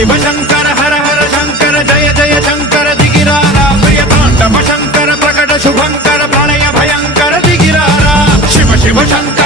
शिव शंकर हर हर शंकर जय जय शंकर दिगिरारा प्रिय तांडव शंकर प्रकट शुभंकर प्रलय भयंकर दिगिरारा शिव शिव शंकर